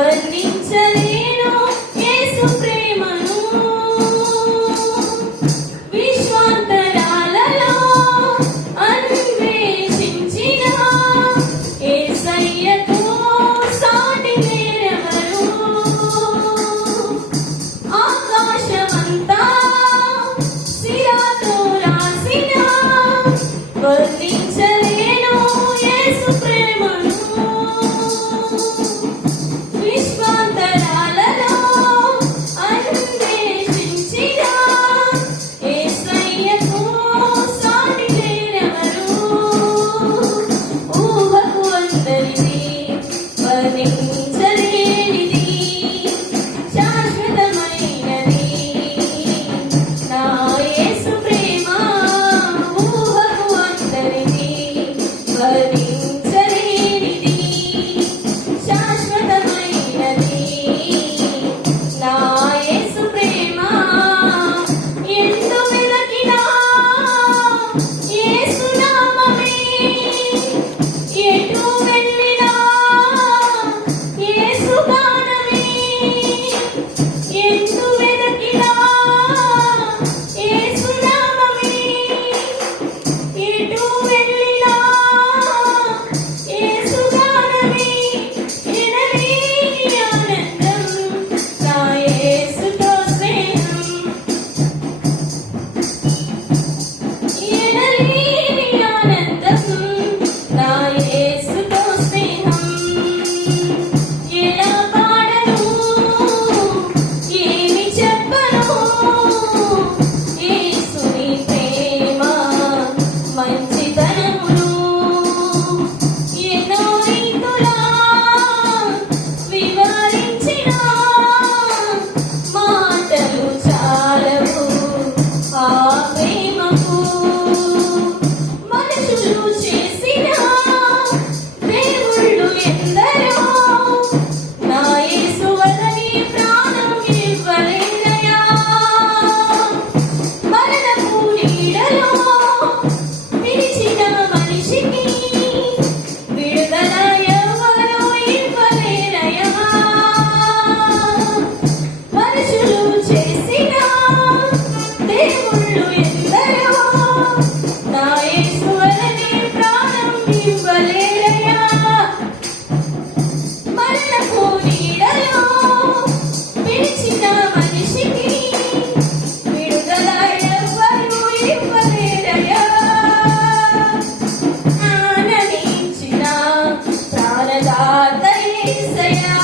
వర్ణించలేను యేసు ప్రేమను. విశ్వాంతరాలలో అన్వేషించిన యేసయ్యకు సాటి వేరెవరు. ఆకాశమంతా సిరాతో రాసిన వర్ణించలేను యేసు ప్రేమను. విశ్వాంతరాలలో అన్వేషించిన యేసయ్యకు సాటి వేరెవరు. ఊహకు అందరిది వర్ణించలేనిది శాశ్వతమైనది నా యేసు ప్రేమ. ఊహకు అందరిది వర్ణించలేనిది శాశ్వతమైనది నా యేసు ప్రేమ. ఎందు వెలకినా యేసు నామమే, ఎటు వెళ్ళినా యేసు గానమే. ఎందు వెలకినా యేసు నామమే, ఎటు వెళ్ళినా యేసు గానమే. ఎనలేని ఆనందం నా యేసుతో స్నేహం. ఎనలేని ఆనందం నా యేసుతో స్నేహం. ఎలా పాడను, ఏమి చెప్పను, యేసుని ప్రేమ మంచితనమును. ఎన్నో రీతులా వివరించిన మాటలు చాలవు ఆ ప్రేమకు. మనుషులు చేసిన దేవుళ్ళు ఎందరో నా యేసు వలని ప్రాణం ఇవ్వలేదయా. మరణపు నీడలో నిలిచిన మనిషికి విడుదల ఎవరూ ఇవ్వలేరయా. మనుషులు చేసిన దేవుళ్ళు ఎందరో నా యేసు వలని ప్రాణం ఇవ్వలేరయా. మరణపు నీడలో నిలిచిన మనిషికి విడుదల ఎవ్వరూ ఇవ్వలేరయా. ఆనందించిన ప్రాణదాత యేసయ్యా.